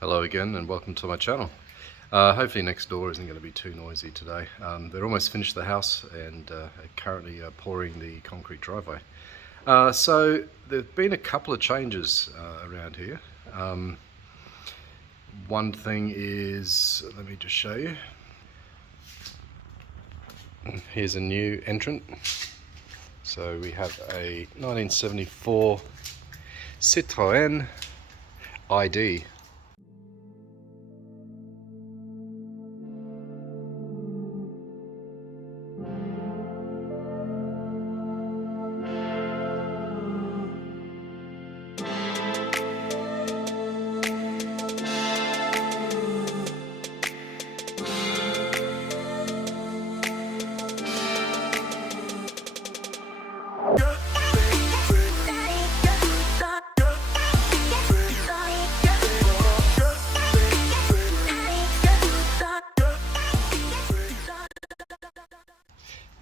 Hello again and welcome to my channel. Hopefully next door isn't going to be too noisy today. They're almost finished the house and are currently pouring the concrete driveway. So there have been a couple of changes around here. One thing is, let me just show you. Here's a new entrant. So we have a 1974 Citroen ID.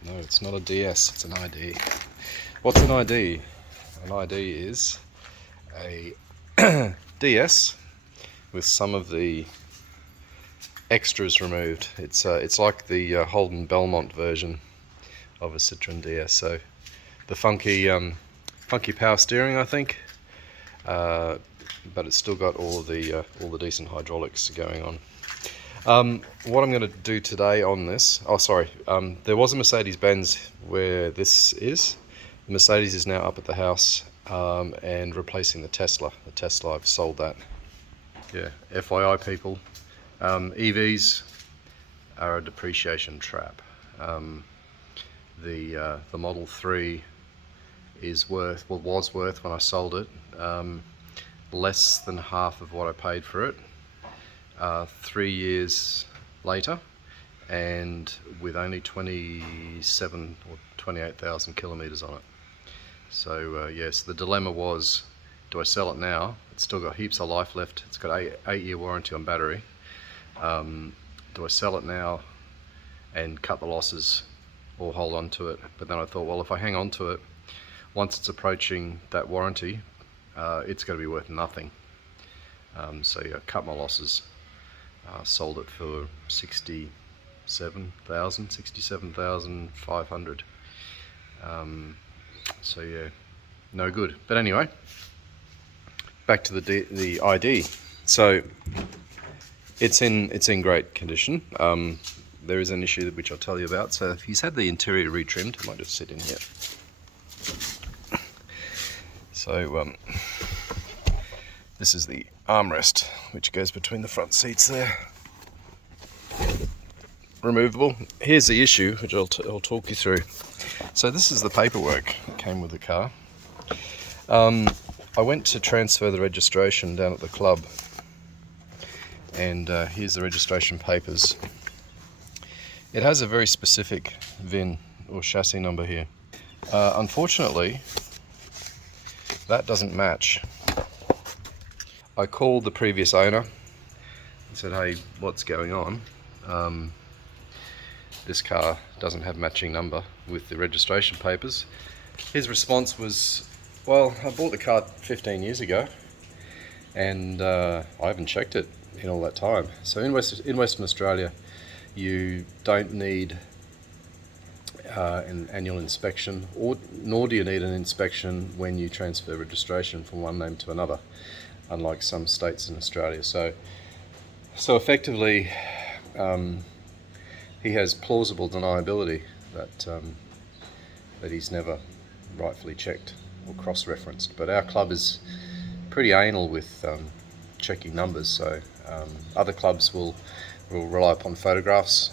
No, it's not a DS, it's an ID. What's an ID? An ID is a DS with some of the extras removed. It's like the Holden Belmont version of a Citroen DS. So the funky power steering, I think, but it's still got all the decent hydraulics going on. What I'm going to do today on this, there was a Mercedes-Benz where this is. The Mercedes is now up at the house and replacing the Tesla. The Tesla, I've sold that. Yeah, FYI people, EVs are a depreciation trap. The Model 3 was worth when I sold it, less than half of what I paid for it. 3 years later, and with only 27 or 28,000 kilometers on it. So yes, the dilemma was, do I sell it now? It's still got heaps of life left. It's got an 8-year warranty on battery. Do I sell it now and cut the losses, or hold on to it? But then I thought, well, if I hang on to it, once it's approaching that warranty, it's going to be worth nothing. So yeah, cut my losses. Sold it for 67,500. So yeah, no good. But anyway, back to the ID. So it's in great condition. There is an issue which I'll tell you about. So he's had the interior retrimmed. I might just sit in here. So this is the armrest which goes between the front seats there. Removable. Here's the issue which I'll talk you through. So this is the paperwork that came with the car. I went to transfer the registration down at the club, and here's the registration papers. It has a very specific VIN or chassis number here. Unfortunately, that doesn't match. I called the previous owner and said, hey, what's going on? This car doesn't have matching number with the registration papers. His response was, well, I bought the car 15 years ago and I haven't checked it in all that time. So in Western Australia, you don't need an annual inspection, nor do you need an inspection when you transfer registration from one name to another, unlike some states in Australia. So effectively, he has plausible deniability that he's never rightfully checked or cross-referenced. But our club is pretty anal with checking numbers, so other clubs will rely upon photographs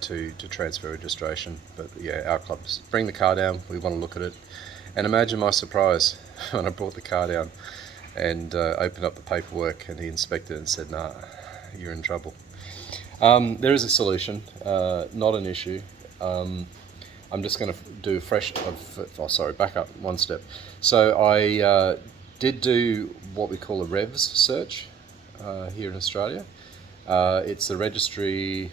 to transfer registration. But yeah, our clubs bring the car down, we want to look at it. And imagine my surprise when I brought the car down and opened up the paperwork, and he inspected it and said, nah, you're in trouble. There is a solution, not an issue. I'm just going to do back up one step. So I did do what we call a REVS search here in Australia. It's the registry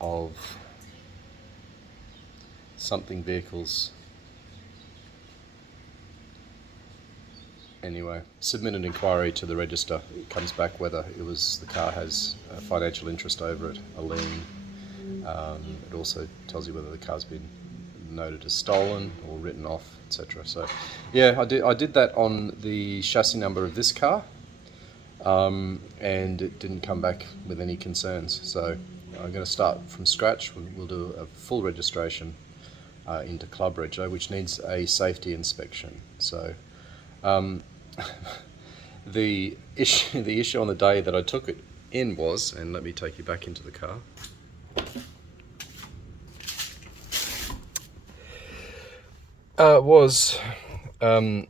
of something vehicles. anyway, submit an inquiry to the register. It comes back whether the car has a financial interest over it, a lien. It also tells you whether the car's been noted as stolen or written off, etc. So yeah, I did that on the chassis number of this car, and it didn't come back with any concerns. So I'm going to start from scratch. We'll do a full registration into Club Rego, which needs a safety inspection. So the issue on the day that I took it in was, and let me take you back into the car. The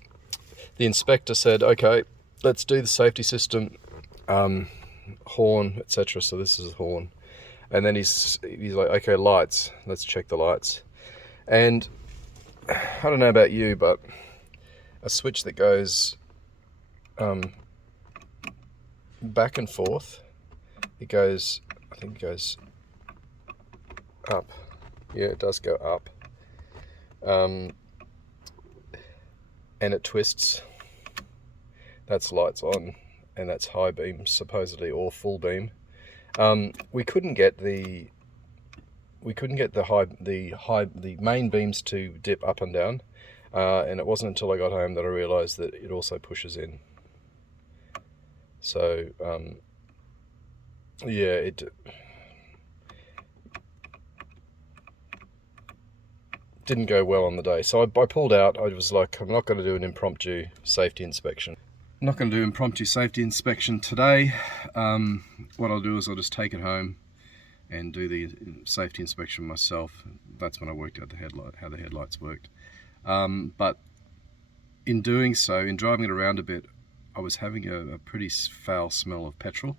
inspector said, okay, let's do the safety system, horn, etc. So this is a horn. And then he's like, okay, lights, let's check the lights. And I don't know about you, but a switch that goes back and forth, I think it goes up. Yeah, it does go up. And it twists. That's lights on, and that's high beam supposedly, or full beam. We couldn't get the main beams to dip up and down, and it wasn't until I got home that I realised that it also pushes in. So yeah, it didn't go well on the day. So I pulled out. I was like, I'm not going to do an impromptu safety inspection. I'm not going to do impromptu safety inspection today. What I'll do is I'll just take it home and do the safety inspection myself. That's when I worked out how the headlights worked. But in doing so, in driving it around a bit, I was having a pretty foul smell of petrol,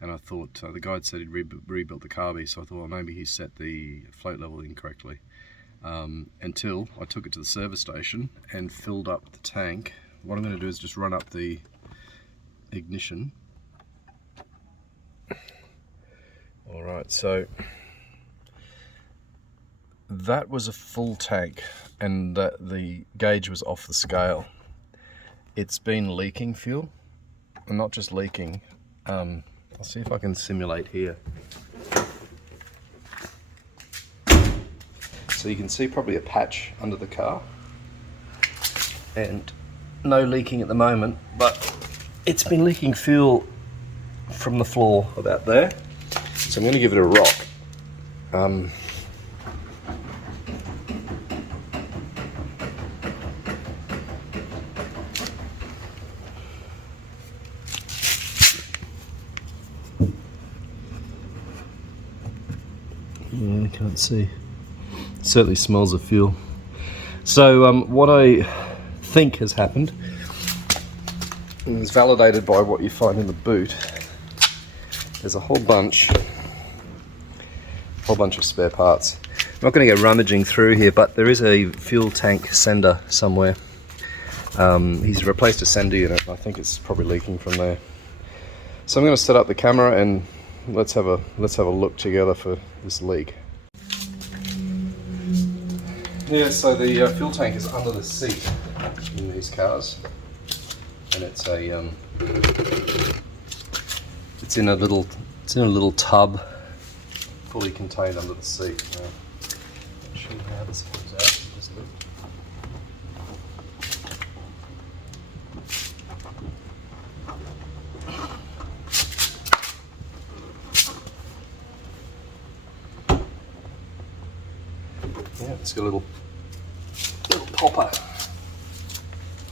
and I thought the guy said he'd rebuilt the carby, so I thought, well, maybe he set the float level incorrectly. Until I took it to the service station and filled up the tank. What I'm going to do is just run up the ignition. Alright, so that was a full tank, and the gauge was off the scale. It's been leaking fuel, and not just leaking. I'll see if I can simulate here. So you can see probably a patch under the car, and no leaking at the moment, but it's been leaking fuel from the floor about there. So I'm going to give it a rock. Yeah, I can't see. Certainly smells of fuel. So what I think has happened, and is validated by what you find in the boot, there's a whole bunch of spare parts. I'm not going to go rummaging through here, but there is a fuel tank sender somewhere. He's replaced a sender unit. I think it's probably leaking from there. So I'm going to set up the camera and let's have a look together for this leak. Yeah, so the fuel tank is under the seat in these cars, and it's in a little tub, fully contained under the seat. Now, I'll show you how this comes out. Just look. Yeah, it's got a little popper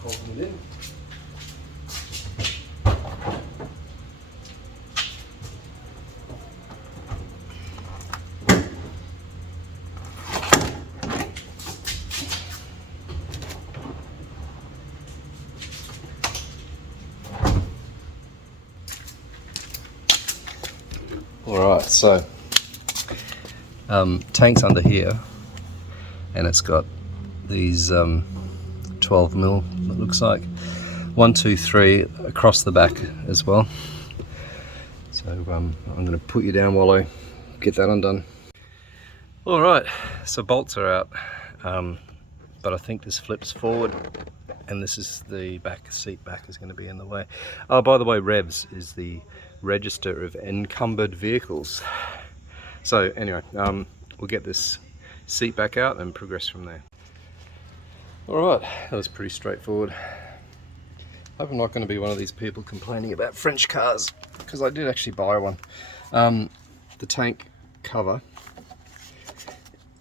holding it in. Alright, so tank's under here, and it's got these 12 mil, it looks like, 1, 2, 3 across the back as well. So I'm going to put you down while I get that undone. Alright, so bolts are out. but I think this flips forward, and this is the back seat back is going to be in the way. Oh, by the way, REVS is the Register of Encumbered Vehicles. So anyway, we'll get this seat back out and progress from there. Alright, that was pretty straightforward. I hope I'm not going to be one of these people complaining about French cars, because I did actually buy one. The tank cover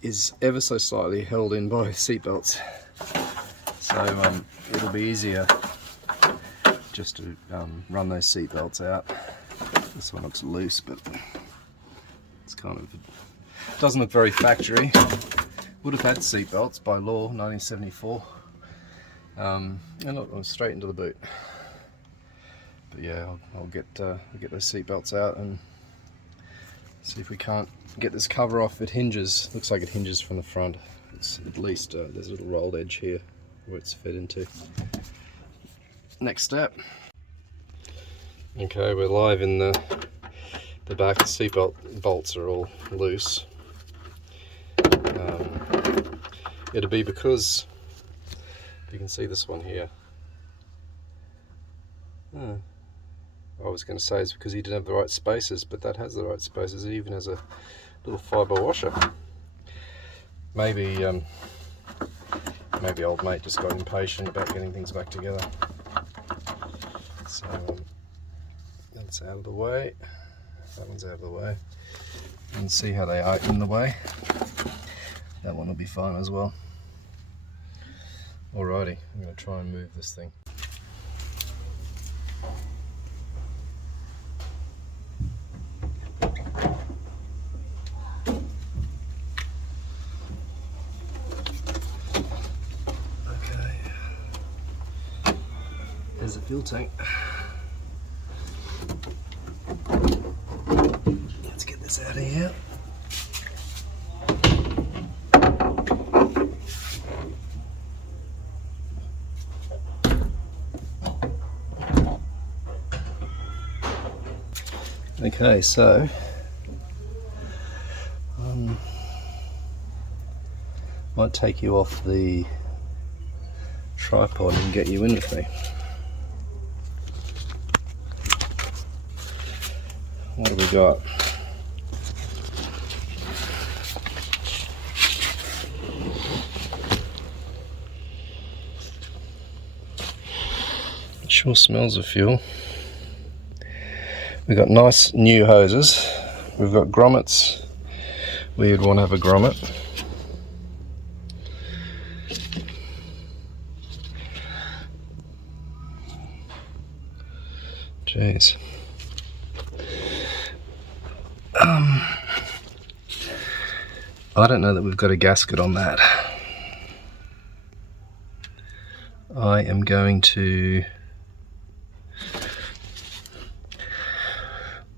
is ever so slightly held in by seat belts, so it'll be easier just to run those seat belts out. This one looks loose, but it's kind of, doesn't look very factory. Would have had seat belts by law, 1974. And look, I'm straight into the boot. But yeah, I'll get those seat belts out and see if we can't get this cover off. It hinges, looks like it hinges from the front. It's at least, there's a little rolled edge here where it's fed into. Next step. Okay, we're live in the back. The seat bolts are all loose. It'll be because, you can see this one here. I was going to say it's because he didn't have the right spaces, but that has the right spaces. It even has a little fibre washer. Maybe old mate just got impatient about getting things back together. So that's out of the way. That one's out of the way. You can see how they are in the way. That one will be fine as well. Alrighty, I'm going to try and move this thing. There's the fuel tank. Let's get this out of here. Okay, so might take you off the tripod and get you in with me. What have we got? It sure smells of fuel. We've got nice new hoses. We've got grommets. We'd want to have a grommet. Jeez. I don't know that we've got a gasket on that. I am going to...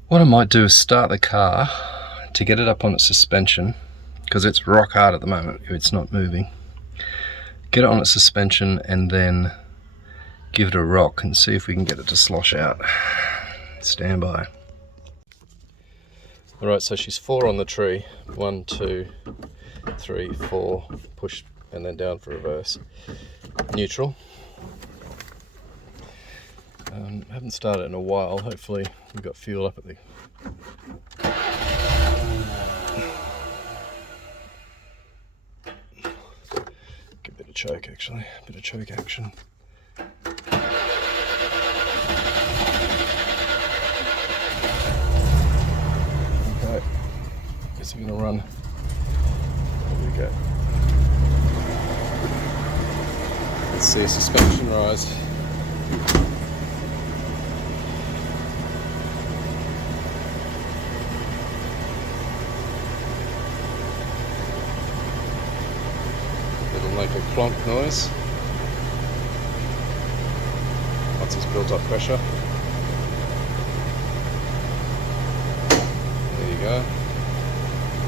What I might do is start the car to get it up on its suspension, because it's rock hard at the moment, it's not moving. Get it on its suspension and then give it a rock and see if we can get it to slosh out. Stand by. Alright, so she's 4 on the tree. 1, 2, 3, 4. Push and then down for reverse. Neutral. Haven't started in a while. Hopefully we've got fuel up at the... Get a bit of choke actually. A bit of choke action. Okay. Guess we're gonna run. There we go. Let's see a suspension rise. Make a clonk noise once it's built up pressure. There you go.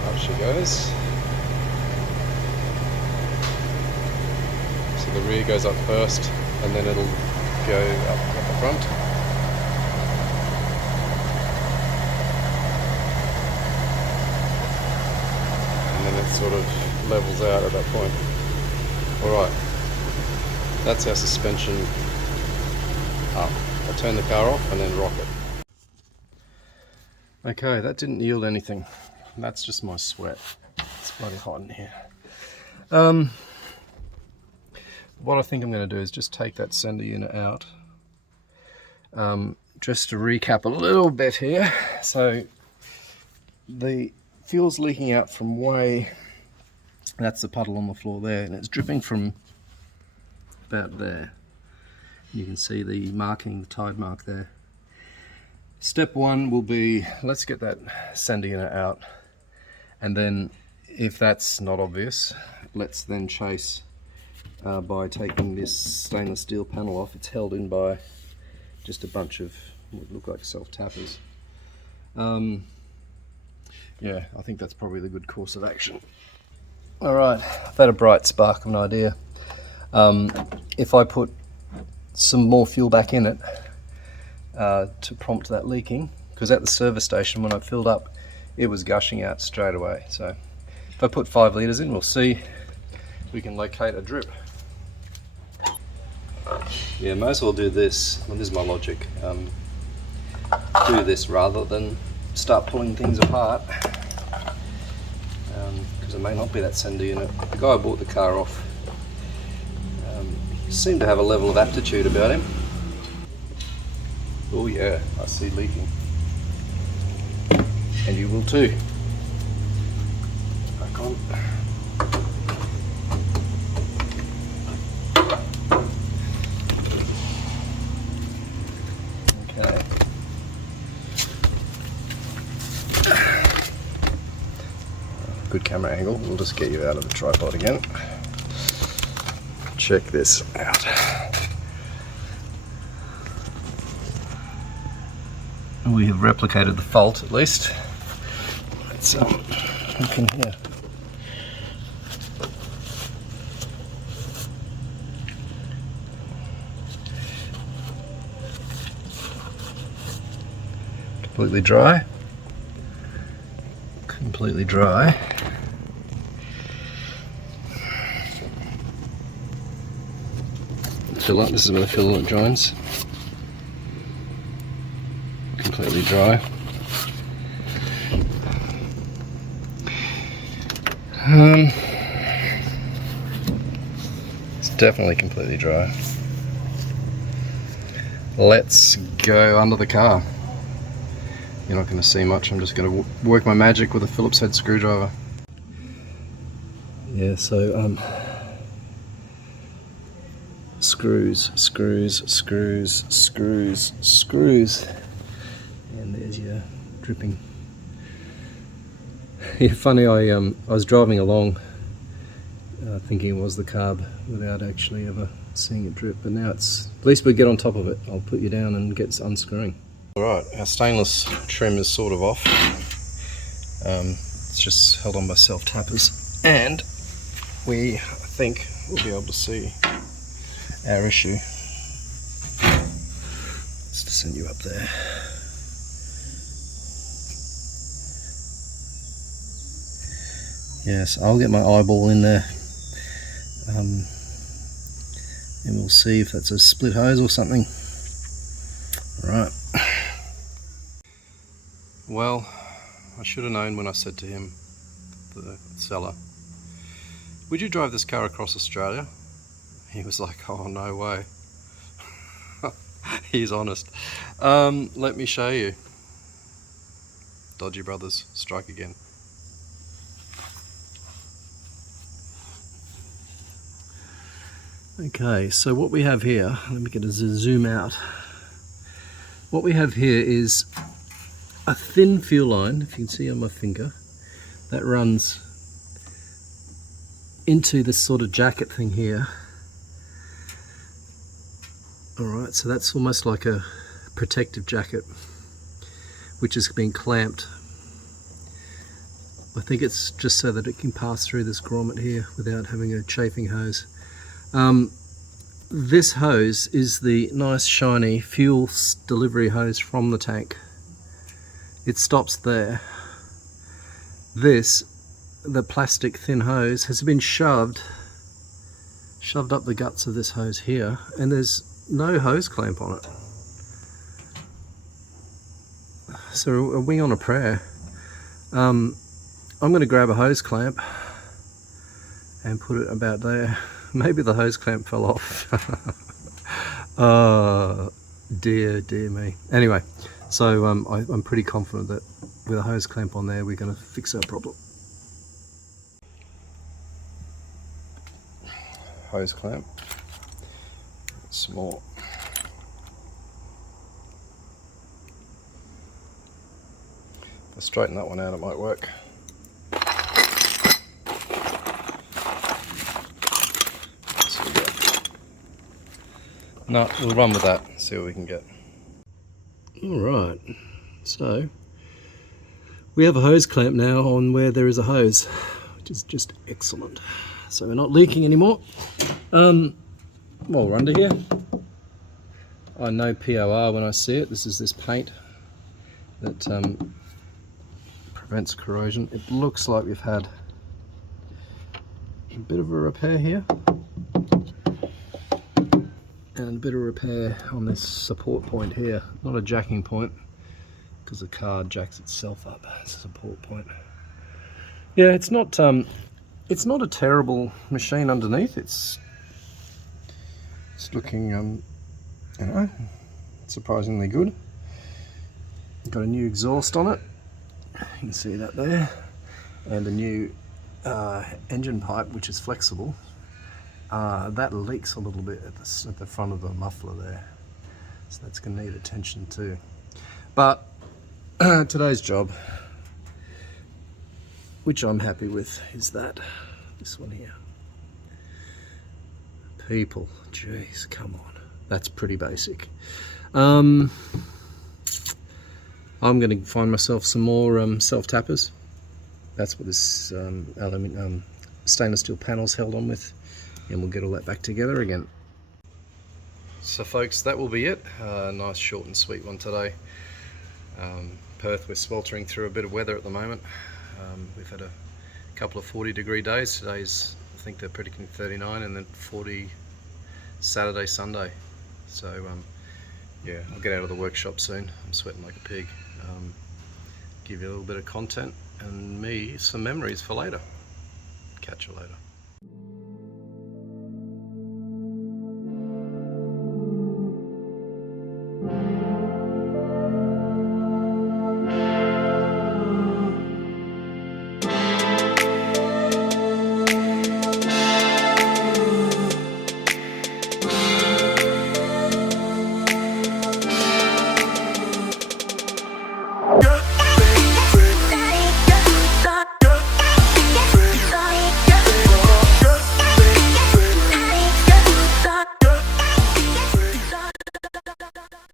Up she goes. So the rear goes up first and then it'll go up at the front. And then it sort of levels out at that point. Alright, that's our suspension up. I'll turn the car off and then rock it. Okay, that didn't yield anything. That's just my sweat. It's bloody hot in here. What I think I'm going to do is just take that sender unit out. Just to recap a little bit here. So the fuel's leaking out from that's the puddle on the floor there, and it's dripping from about there. You can see the marking, the tide mark there. Step one will be, let's get that sender unit out, and then if that's not obvious, let's then chase by taking this stainless steel panel off. It's held in by just a bunch of what look like self-tappers. Yeah, I think that's probably the good course of action. Alright, I've had a bright spark of an idea. If I put some more fuel back in it to prompt that leaking, because at the service station when I filled up it was gushing out straight away. So if I put 5 litres in, we'll see if we can locate a drip. Yeah, may as well do this. Well, this is my logic. Do this rather than start pulling things apart, because it may not be that sender unit. The guy who bought the car off seemed to have a level of aptitude about him. Oh yeah, I see leaking. And you will too. Back on. Okay. Good camera angle. We'll just get you out of the tripod again. Check this out. We have replicated the fault at least. Let's look in here. Completely dry. Completely dry. Fillet. This is where the fillet joins. Completely dry. It's definitely completely dry. Let's go under the car. You're not going to see much. I'm just going to work my magic with a Phillips head screwdriver. Yeah, so screws, and there's your dripping. Yeah, funny. I was driving along thinking it was the carb without actually ever seeing it drip, but now it's, at least we get on top of it. I'll put you down and get unscrewing. Alright, our stainless trim is sort of off. It's just held on by self-tappers, and I think we'll be able to see our issue. Let's just send you up there. Yes, I'll get my eyeball in there, and we'll see if that's a split hose or something. Right. Well, I should have known when I said to him, the seller, would you drive this car across Australia? He was like, oh, no way. He's honest. Let me show you. Dodgy Brothers strike again. Okay, so what we have here, let me get a zoom out. What we have here is a thin fuel line, if you can see on my finger, that runs into this sort of jacket thing here. Alright, so that's almost like a protective jacket which has been clamped. I think it's just so that it can pass through this grommet here without having a chafing hose. This hose is the nice shiny fuel delivery hose from the tank. It stops there. This, the plastic thin hose, has been shoved shoved up the guts of this hose here, and there's no hose clamp on it. So a wing on a prayer. I'm going to grab a hose clamp and put it about there. Maybe the hose clamp fell off. Oh, dear me. Anyway, so I'm pretty confident that with a hose clamp on there, we're going to fix our problem. Hose clamp, small. If I straighten that one out, it might work. No, we'll run with that, see what we can get. Alright, so we have a hose clamp now on where there is a hose, which is just excellent. So we're not leaking anymore. While we're under here, I know POR when I see it. This is this paint that prevents corrosion. It looks like we've had a bit of a repair here. And a bit of repair on this support point here. Not a jacking point, because the car jacks itself up. It's a support point. Yeah, it's not a terrible machine underneath. It's looking, you know, surprisingly good. Got a new exhaust on it. You can see that there, and a new engine pipe, which is flexible. That leaks a little bit at the front of the muffler there, so that's going to need attention too. But today's job, which I'm happy with, is this one here. People, jeez, come on, that's pretty basic. I'm going to find myself some more self-tappers. That's what this stainless steel panel's held on with. And we'll get all that back together again. So folks, that will be it. Nice short and sweet one today. Perth, we're sweltering through a bit of weather at the moment. We've had a couple of 40-degree days. Today's, I think they're predicting 39, and then 40 Saturday, Sunday. So yeah, I'll get out of the workshop soon. I'm sweating like a pig. Give you a little bit of content and me some memories for later. Catch you later.